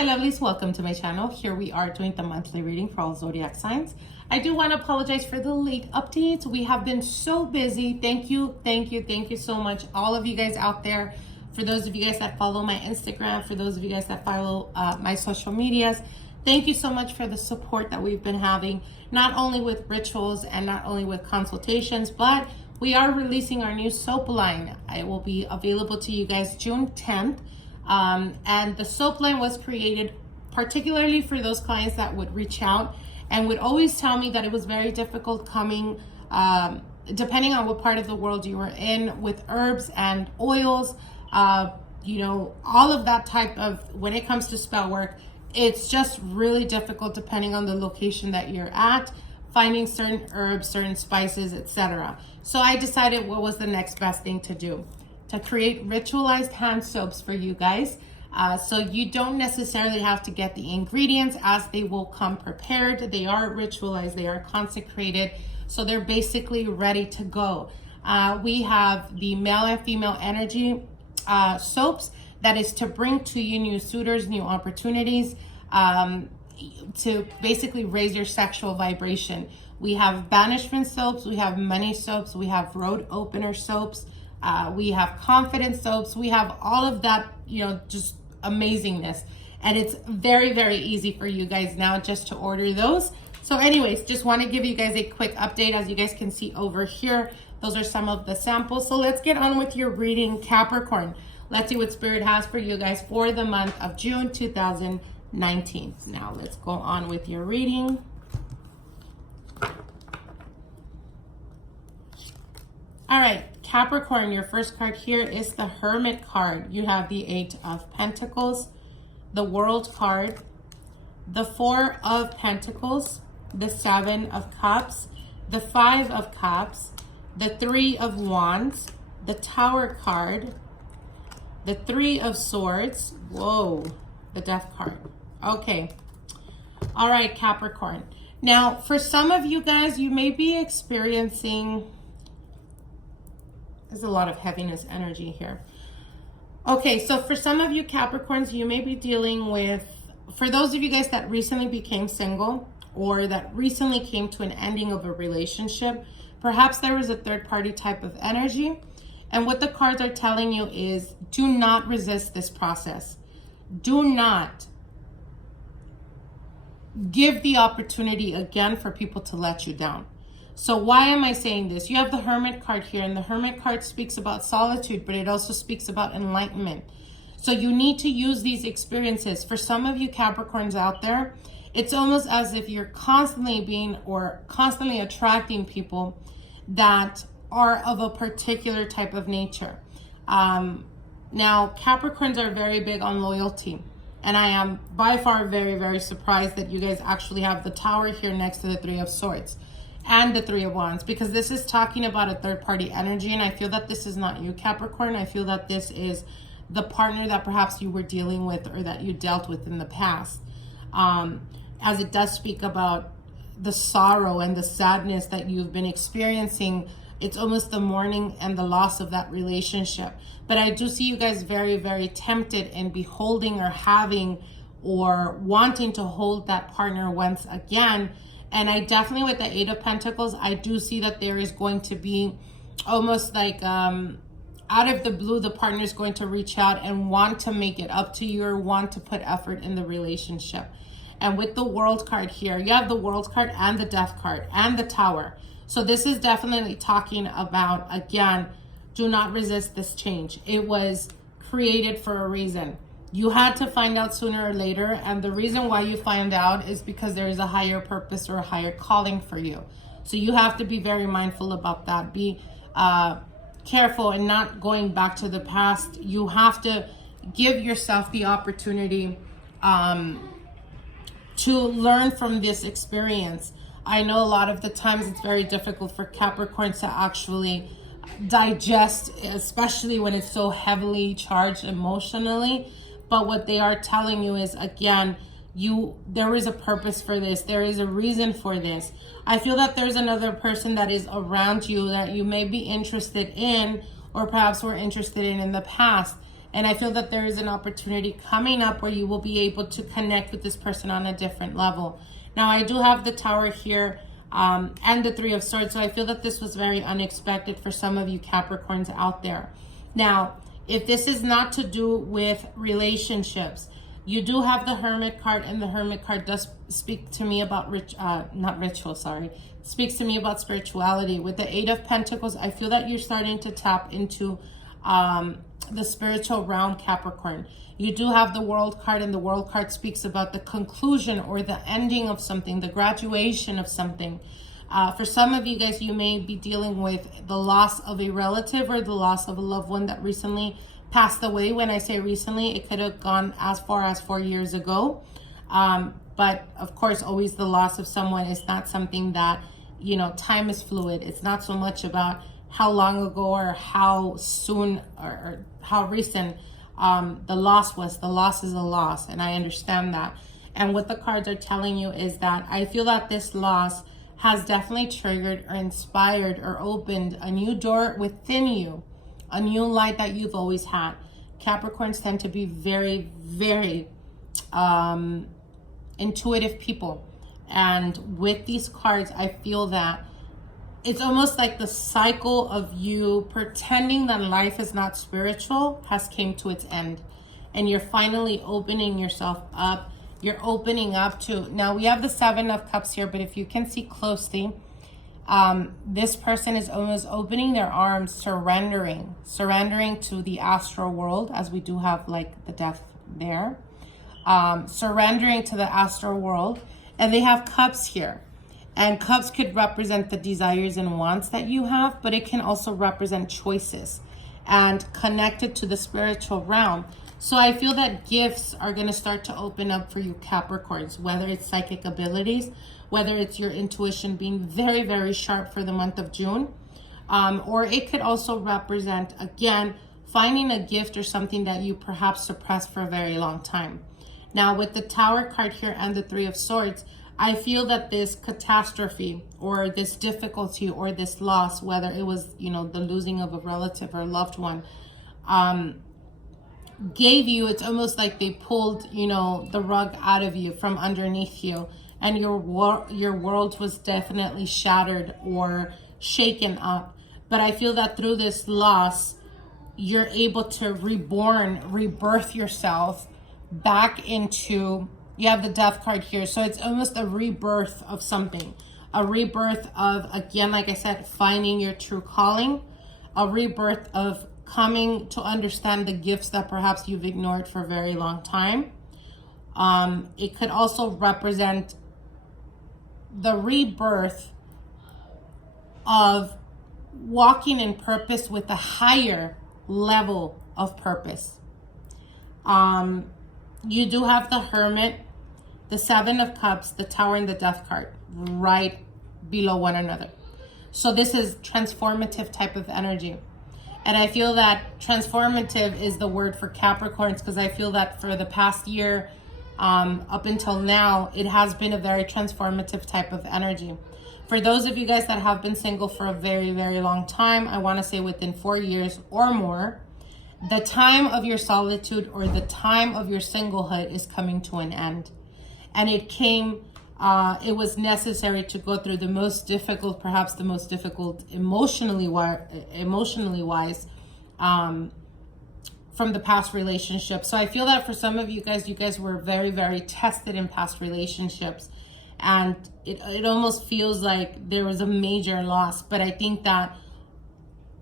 my lovelies, welcome to my channel. Here we are doing the monthly reading for all zodiac signs. I do want to apologize for the late updates. We have been so busy. Thank you so much, all of you guys out there. For those of you guys that follow my Instagram, for those of you guys that follow my social medias, thank you so much for the support that we've been having, not only with rituals and not only with consultations, but we are releasing our new soap line. It will be available to you guys June 10th. And the soap line was created particularly for those clients that would reach out and would always tell me that it was very difficult coming, depending on what part of the world you were in, with herbs and oils, you know, all of that type of, when it comes to spell work, it's just really difficult depending on the location that you're at, finding certain herbs, certain spices, etc. So I decided what was the next best thing to do, to create ritualized hand soaps for you guys. So you don't necessarily have to get the ingredients, as they will come prepared. They are ritualized, they are consecrated, so they're basically ready to go. We have the male and female energy soaps, that is to bring to you new suitors, new opportunities, to basically raise your sexual vibration. We have banishment soaps, we have money soaps, we have road opener soaps, we have confidence soaps, we have all of that, you know, just amazingness. And it's very, very easy for you guys now just to order those. So anyways, just want to give you guys a quick update. As you guys can see over here, those are some of the samples. So let's get on with your reading, Capricorn. Let's see what Spirit has for you guys for the month of June 2019. Now let's go on with your reading. All right, Capricorn, your first card here is the Hermit card. You have the 8 of Pentacles, the World card, the 4 of Pentacles, the 7 of Cups, the 5 of Cups, the 3 of Wands, the Tower card, the 3 of Swords, whoa, the Death card. Okay, all right, Capricorn. Now, for some of you guys, you may be experiencing, there's a lot of heaviness energy here. Okay, so for some of you Capricorns, you may be dealing with, for those of you guys that recently became single or that recently came to an ending of a relationship, perhaps there was a third party type of energy. And what the cards are telling you is, do not resist this process. Do not give the opportunity again for people to let you down. So why am I saying this? You have the Hermit card here, and the Hermit card speaks about solitude, but it also speaks about enlightenment. So you need to use these experiences. For some of you Capricorns out there, it's almost as if you're constantly constantly attracting people that are of a particular type of nature. Now, Capricorns are very big on loyalty. And I am by far very, very surprised that you guys actually have the Tower here next to the 3 of Swords and the 3 of Wands, because this is talking about a third party energy. And I feel that this is not you, Capricorn. I feel that this is the partner that perhaps you were dealing with or that you dealt with in the past. As it does speak about the sorrow and the sadness that you've been experiencing. It's almost the mourning and the loss of that relationship. But I do see you guys very, very tempted in beholding or having or wanting to hold that partner once again. And I definitely, with the 8 of Pentacles, I do see that there is going to be almost like out of the blue, the partner is going to reach out and want to make it up to you or want to put effort in the relationship. And with the World card here, you have the World card and the Death card and the Tower. So this is definitely talking about, again, do not resist this change. It was created for a reason. You had to find out sooner or later. And the reason why you find out is because there is a higher purpose or a higher calling for you. So you have to be very mindful about that. Be careful and not going back to the past. You have to give yourself the opportunity to learn from this experience. I know a lot of the times it's very difficult for Capricorns to actually digest, especially when it's so heavily charged emotionally. But what they are telling you is, again, there is a purpose for this. There is a reason for this. I feel that there's another person that is around you that you may be interested in, or perhaps were interested in the past. And I feel that there is an opportunity coming up where you will be able to connect with this person on a different level. Now, I do have the Tower here and the Three of Swords. So I feel that this was very unexpected for some of you Capricorns out there. Now, if this is not to do with relationships, you do have the Hermit card, and the Hermit card does speak to me about speaks to me about spirituality. With the Eight of Pentacles, I feel that you're starting to tap into the spiritual realm, Capricorn. You do have the World card, and the World card speaks about the conclusion or the ending of something, the graduation of something. For some of you guys, you may be dealing with the loss of a relative or the loss of a loved one that recently passed away. When I say recently, it could have gone as far as 4 years ago. But of course, always the loss of someone is not something that, you know, time is fluid. It's not so much about how long ago or how soon or how recent the loss was. The loss is a loss, and I understand that. And what the cards are telling you is that I feel that this loss has definitely triggered or inspired or opened a new door within you, a new light that you've always had. Capricorns tend to be very, very intuitive people. And with these cards, I feel that it's almost like the cycle of you pretending that life is not spiritual has came to its end. And you're finally opening yourself up. You're opening up to, now we have the Seven of Cups here, but if you can see closely, this person is almost opening their arms, surrendering to the astral world, as we do have like the death there, surrendering to the astral world. And they have cups here. And cups could represent the desires and wants that you have, but it can also represent choices and connected to the spiritual realm. So I feel that gifts are going to start to open up for you Capricorns, whether it's psychic abilities, whether it's your intuition being very, very sharp for the month of June, or it could also represent, again, finding a gift or something that you perhaps suppressed for a very long time. Now, with the Tower card here and the Three of Swords, I feel that this catastrophe or this difficulty or this loss, whether it was, you know, the losing of a relative or loved one, gave you, it's almost like they pulled, you know, the rug out of you from underneath you, and your world was definitely shattered or shaken up. But I feel that through this loss, you're able to rebirth yourself back into, you have the Death card here. So it's almost a rebirth of something, a rebirth of, again, like I said, finding your true calling, a rebirth of coming to understand the gifts that perhaps you've ignored for a very long time. It could also represent the rebirth of walking in purpose with a higher level of purpose. You do have the Hermit, the Seven of Cups, the Tower, and the Death card right below one another. So this is transformative type of energy. And I feel that transformative is the word for Capricorns, because I feel that for the past year, up until now, it has been a very transformative type of energy. For those of you guys that have been single for a very, very long time, I want to say within 4 years or more, the time of your solitude or the time of your singlehood is coming to an end. And it came, it was necessary to go through the most difficult, perhaps the most difficult emotionally wise, from the past relationship. So I feel that for some of you guys were very, very tested in past relationships. And it almost feels like there was a major loss. But I think that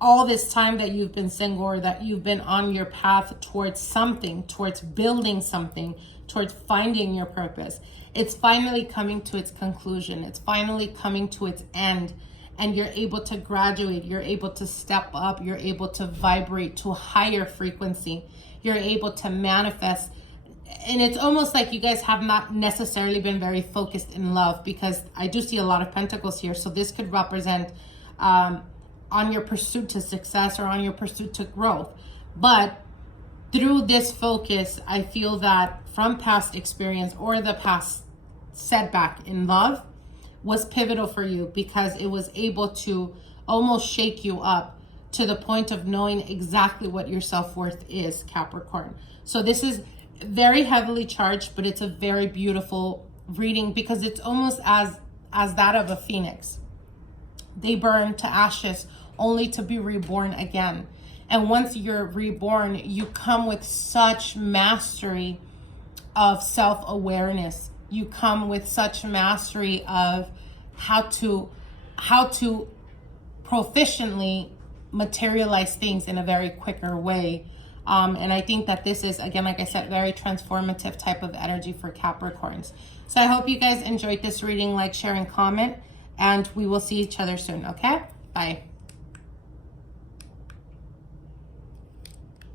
all this time that you've been single, or that you've been on your path towards something, towards building something, towards finding your purpose, it's finally coming to its conclusion. It's finally coming to its end. And you're able to graduate. You're able to step up. You're able to vibrate to a higher frequency. You're able to manifest. And it's almost like you guys have not necessarily been very focused in love, because I do see a lot of pentacles here. So this could represent on your pursuit to success or on your pursuit to growth. But through this focus, I feel that from past experience or the past setback in love was pivotal for you, because it was able to almost shake you up to the point of knowing exactly what your self-worth is, Capricorn. So this is very heavily charged, but it's a very beautiful reading because it's almost as that of a phoenix. They burn to ashes only to be reborn again. And once you're reborn, you come with such mastery of self-awareness. You come with such mastery of how to proficiently materialize things in a very quicker way. And I think that this is, again, like I said, very transformative type of energy for Capricorns. So I hope you guys enjoyed this reading. Like, share, and comment. And we will see each other soon, okay? Bye.